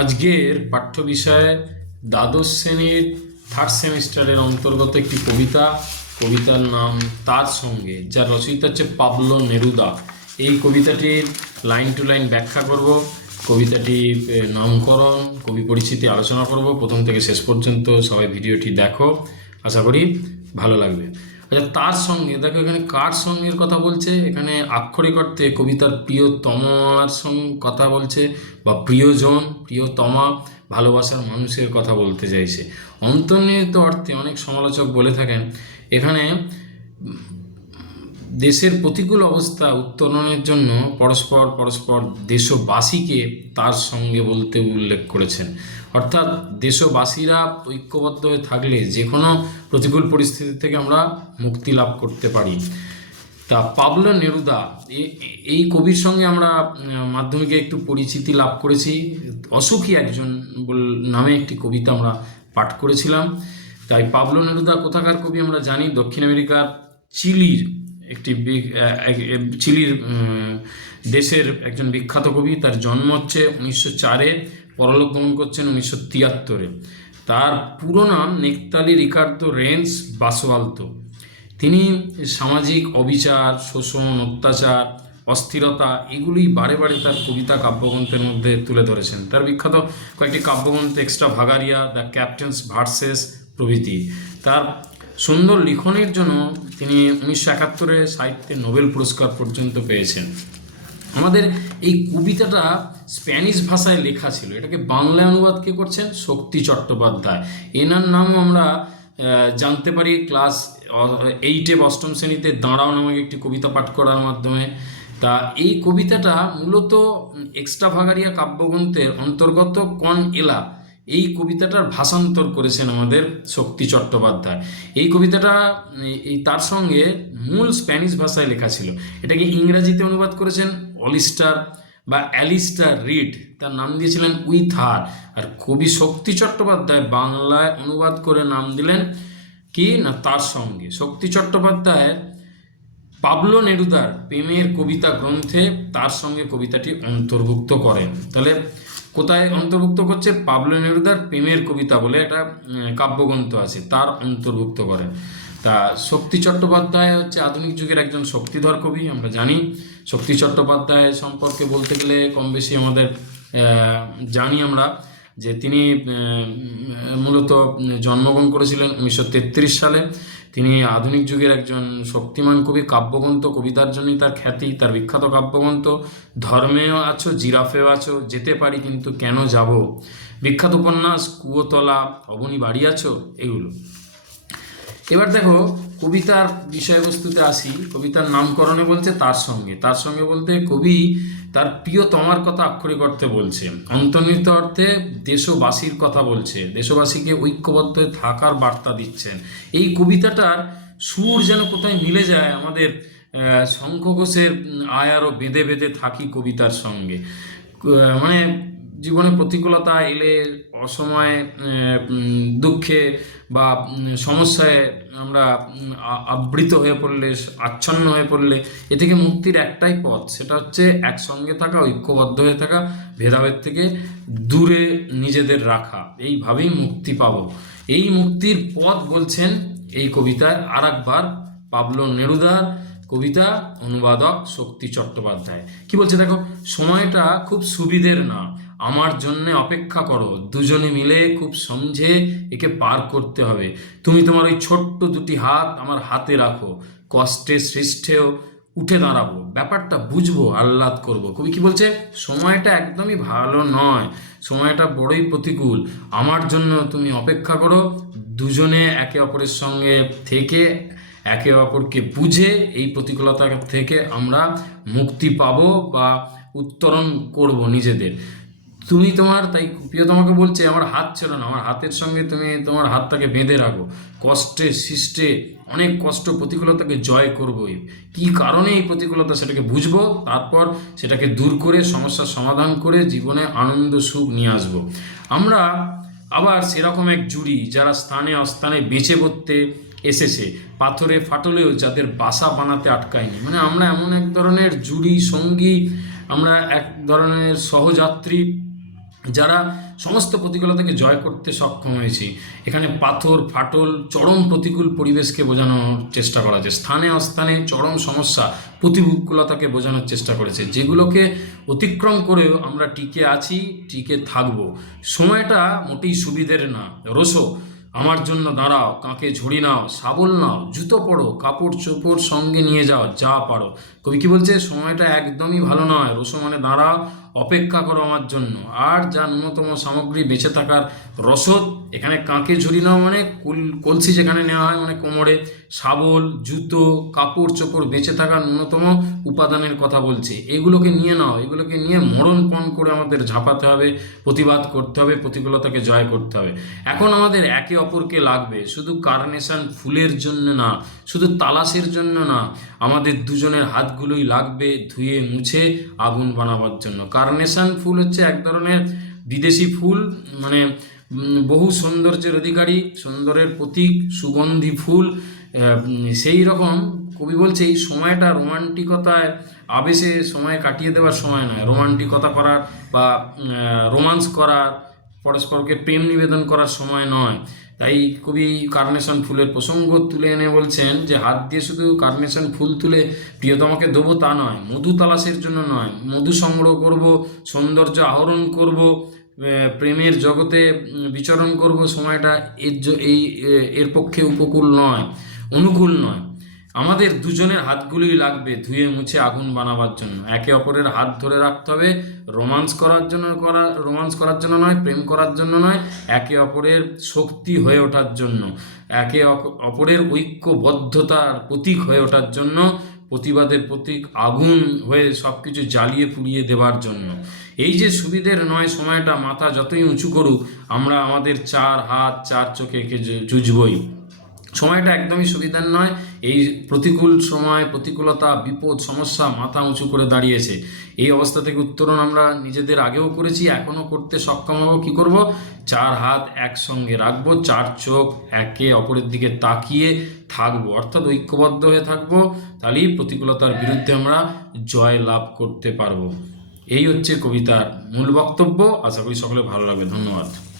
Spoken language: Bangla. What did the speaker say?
আজকের পাঠ্য বিষয়ে দ্বাদশ শ্রেণির থার্ড সেমিস্টারের অন্তর্গত একটি কবিতা। কবিতার নাম তার সঙ্গে, যার রচয়িতা হচ্ছে পাবলো নেরুদা। এই কবিতাটির লাইন টু লাইন ব্যাখ্যা করব। কবিতাটি নামকরণ, কবি পরিচিতি আলোচনা করব। প্রথম থেকে শেষ পর্যন্ত সবাই ভিডিওটি দেখো। আশা করি ভালো লাগবে। আচ্ছা তার সঙ্গে, দেখো এখানে কার সঙ্গের কথা বলছে? এখানে আক্ষরিক অর্থে কবিতার প্রিয়তমার সঙ্গে কথা বলছে, বা প্রিয়জন প্রিয়তমা ভালোবাসার মানুষের কথা বলতে চাইছে। অন্তর্নিহিত অর্থে অনেক সমালোচক বলে থাকেন। এখানে দেশের প্রতিকূল অবস্থা উত্তরণের জন্য পরস্পর পরস্পর দেশবাসীকে তার সঙ্গে বলতে উল্লেখ করেছেন। অর্থাৎ দেশবাসীরা ঐক্যবদ্ধ হয়ে থাকলে যে কোনো প্রতিকূল পরিস্থিতি থেকে আমরা মুক্তি লাভ করতে পারি। তা পাবলো নেরুদা এই কবির সঙ্গে আমরা মাধ্যমিকে একটু পরিচিতি লাভ করেছি। অসুখী একজন নামে একটি কবিতা আমরা পাঠ করেছিলাম। তাই পাবলো নেরুদা কোথাকার কবি আমরা জানি, দক্ষিণ আমেরিকার চিলির একটি চিলির দেশের একজন বিখ্যাত কবি, তার জন্ম হচ্ছে উনিশশো চারে, পরলোক গমন করছেন উনিশশো তিয়াত্তরে। তার পুরো নাম নেকতালি রিকার্দো রেন্স বাসোয়ালতো। তিনি সামাজিক অবিচার, শোষণ, অত্যাচার, অস্থিরতা, এগুলি বারে বারে তার কবিতা কাব্যগ্রন্থের মধ্যে তুলে ধরেছেন। তার বিখ্যাত কয়েকটি কাব্যগ্রন্থ, Extravagaria, the captain's verses প্রভৃতি। তার সুন্দর লিখনের জন্য তিনি উনিশশো একাত্তরে সাহিত্যে নোবেল পুরস্কার পর্যন্ত পেয়েছেন। আমাদের এই কবিতাটা স্প্যানিশ ভাষায় লেখা ছিল। এটাকে বাংলা অনুবাদ কে করছেন? শক্তি চট্টোপাধ্যায়। এনার নামও আমরা জানতে পারি। ক্লাস এইটে অষ্টম শ্রেণীতে দাঁড়াও নামক একটি কবিতা পাঠ করার মাধ্যমে। তা এই কবিতাটা মূলত এক্সট্রা ভাগারিয়া কাব্যগ্রন্থের অন্তর্গত কন এলা এই কবিতাটার ভাষান্তর করেছেন আমাদের শক্তি চট্টোপাধ্যায়। এই কবিতাটা, এই- তার সঙ্গে মূল স্প্যানিশ ভাষায় লেখা ছিল। এটাকে ইংরাজিতে অনুবাদ করেছেন অলিস্টার বা অ্যালিস্টার রিড। তার নাম দিয়েছিলেন উইথ হার আর কবি শক্তি চট্টোপাধ্যায় বাংলায় অনুবাদ করে নাম দিলেন কি? না, তার সঙ্গে। শক্তি চট্টোপাধ্যায়ের পাবলো নেরুদার প্রেমের কবিতা গ্রন্থে তার সঙ্গে কবিতাটি অন্তর্ভুক্ত করেন। তাহলে কোথায় অন্তর্ভুক্ত করছে? পাবলো নেরুদার প্রেমের কবিতা বলে একটা কাব্যগ্রন্থ আছে, তার অন্তর্ভুক্ত করেন। তা শক্তি চট্টোপাধ্যায় হচ্ছে আধুনিক যুগের একজন শক্তিধর কবি, আমরা জানি। শক্তি চট্টোপাধ্যায় সম্পর্কে বলতে গেলে কম বেশি আমাদের জানি আমরা যে তিনি মূলত জন্মগ্রহণ করেছিলেন উনিশশো তেত্রিশ সালে। তিনি আধুনিক যুগের একজন শক্তিমান কবি, কাব্যগ্রন্থ, কবিতার জন্যই তার খ্যাতি, তার বিখ্যাত কাব্যগ্রন্থ। ধর্মেও আছো, জিরাফেও আছো, যেতে পারি কিন্তু কেন যাব? বিখ্যাত উপন্যাস, কুয়োতলা, অবনী বাড়ি আছো? এগুলো। এবার দেখো, কবিতার বিষয়বস্তুতে আসি। কবিতার নামকরণে বলছে তার সঙ্গে। তার সঙ্গে বলতে কবি তার প্রিয় তমার কথা আক্ষরিক অর্থে বলছে। অন্তর্নিহিত অর্থে দেশবাসীর কথা বলছে। দেশবাসীকে ঐক্যবদ্ধ থাকার বার্তা দিচ্ছেন। এই কবিতাটার সুর যেন কোথায় মিলে যায়, আমাদের শঙ্খ ঘোষের আয়ারও বেঁধে বেঁধে থাকি কবিতার সঙ্গে। মানে জীবনে প্রতিকূলতা এলে অসময়ে দুঃখে বা সমস্যায় আমরা আবৃত হয়ে পড়লে, আচ্ছন্ন হয়ে পড়লে এ থেকে মুক্তির একটাই পথ। সেটা হচ্ছে একসঙ্গে থাকা, ঐক্যবদ্ধ হয়ে থাকা, ভেদাভেদ থেকে দূরে নিজেদের রাখা। এইভাবেই মুক্তি পাবো। এই মুক্তির পথ বলছেন এই কবিতায় আর একবার পাবলো নেরুদার কবিতা অনুবাদক শক্তি চট্টোপাধ্যায়। কি বলছে দেখো? সময়টা খুব সুবিধের না। আমার জন্য অপেক্ষা করো। দুজনে মিলে খুব সমঝে একে পার করতে হবে। তুমি তোমার ওই ছোট্ট দুটি হাত আমার হাতে রাখো। কষ্টে সৃষ্টেও উঠে দাঁড়াবো। ব্যাপারটা বুঝব, আহ্লাদ করব। কবি কি বলছে? সময়টা একদমই ভালো নয়। সময়টা বড়ই প্রতিকূল। আমার জন্য তুমি অপেক্ষা করো। দুজনে একে অপরের সঙ্গে থেকে, একে অপরকে বুঝে এই প্রতিকূলতা থেকে আমরা মুক্তি পাবো বা উত্তরণ করব নিজেদের। তুমি তোমার, তাই প্রিয় তোমাকে বলছে, আমার হাত ছিল না, আমার হাতের সঙ্গে তুমি তোমার হাতটাকে বেঁধে রাখো। কষ্টে, সৃষ্টে, অনেক কষ্ট প্রতিকূলতাকে জয় করবোই কি কারণে এই প্রতিকূলতা সেটাকে বুঝব? তারপর সেটাকে দূর করে, সমস্যার সমাধান করে জীবনে আনন্দ, সুখ নিয়ে আসব। আমরা আবার সেরকম এক জুড়ি যারা স্থানে অস্থানে বেঁচে পড়তে এসেছে, পাথরে, ফাটলেও যাদের বাসা বানাতে আটকায়নি। মানে আমরা এমন এক ধরনের জুড়ি সঙ্গী, আমরা এক ধরনের সহযাত্রী যারা সমস্ত প্রতিকূলতাকে জয় করতে সক্ষম হয়েছি, এখানে পাথর, ফাটল, চরম প্রতিকূল পরিবেশকে বোঝানোর চেষ্টা করা হয়েছে। স্থানে অস্থানে চরম সমস্যা প্রতিকূলতাকে বোঝানোর চেষ্টা করেছে যেগুলোকে অতিক্রম করেও আমরা টিকে আছি, টিকে থাকব। সময়টা মোটেই সুবিধের না। রসো, আমার জন্য দাঁড়াও, কাঁকে ঝুড়ি নাও শাবল নাও, জুতো পড়ো কাপড় চোপড় সঙ্গে নিয়ে যাও, যা পারো। কবি কি বলছে? সময়টা একদমই ভালো নয়। রসো মানে দাঁড়াও অপেক্ষা করো আমার জন্য। আর যা ন্যূনতম সামগ্রী বেঁচে থাকার রসদ, এখানে কাঁকে ঝুড়ি নেওয়া মানে কুল- কলসি যেখানে নেওয়া হয় মানে কোমরে, শাবল, জুতো, কাপড় চোপড় বেঁচে থাকার ন্যূনতম উপাদানের কথা বলছে। এগুলোকে নিয়ে নাও, এগুলোকে নিয়ে মরণপণ করে আমাদের ঝাঁপাতে হবে, প্রতিবাদ করতে হবে, প্রতিকূলতাকে জয় করতে হবে। এখন আমাদের একে অপরকে লাগবে। শুধু কার্নেশন ফুলের জন্য না, শুধু তালাশের জন্য না, আমাদের দুজনের হাতগুলোই লাগবে, ধুয়ে মুছে আগুন বানাবার জন্য। কার্নেশন ফুল হচ্ছে এক ধরনের বিদেশি ফুল মানে বহু সৌন্দর্যের অধিকারী সুন্দরের প্রতীক, সুগন্ধি ফুল সেই রকম। কবি বলছে, এই সময়টা রোমান্টিকতায়, আবেশে সময় কাটিয়ে দেওয়ার সময় নয়। রোমান্টিকতা করার বা রোমান্স করার, পরস্পরকে প্রেম নিবেদন করার সময় নয়। তাই কবি কার্নেশন ফুলের প্রসঙ্গ তুলে এনে বলছেন যে, হাত দিয়ে শুধু কার্নেশন ফুল তুলে প্রিয়তমাকে দেবো তা নয়, মধু তালাশের জন্য নয়। মধু সংগ্রহ করব, সৌন্দর্য আহরণ করব প্রেমের জগতে বিচরণ করব। সময়টা এর এই এর পক্ষে উপকূল নয়, অনুকূল নয়। আমাদের দুজনের হাতগুলোই লাগবে ধুয়ে মুছে আগুন বানাবার জন্য। একে অপরের হাত ধরে রাখতে হবে। রোমান্স করার জন্য করা, রোমান্স করার জন্য নয়, প্রেম করার জন্য নয়, একে অপরের শক্তি হয়ে ওঠার জন্য। একে অপরের ঐক্যবদ্ধতার প্রতীক হয়ে ওঠার জন্য, প্রতিবাদের প্রতীক আগুন হয়ে সব কিছু জ্বালিয়ে পুড়িয়ে দেওয়ার জন্য। এই যে সুবিধের নয়, সময়টা মাথা যতই উঁচু করুক, আমরা আমাদের চার হাত, চার চোখে এঁকে জু- জুঝবই সময়টা একদমই সুবিধার নয়। এই প্রতিকূল সময়, প্রতিকূলতা, বিপদ, সমস্যা মাথা উঁচু করে দাঁড়িয়েছে। এই অবস্থা থেকে উত্তরণ আমরা নিজেদের আগেও করেছি, এখনও করতে সক্ষম হব। কী করব? চার হাত একসঙ্গে রাখব, চার চোখ একে অপরের দিকে তাকিয়ে থাকব। অর্থাৎ ঐক্যবদ্ধ হয়ে থাকব। তাহলেই প্রতিকূলতার বিরুদ্ধে আমরা জয় লাভ করতে পারব। এই হচ্ছে কবিতার মূল বক্তব্য। আশা করি সকলে ভালো লাগবে। ধন্যবাদ।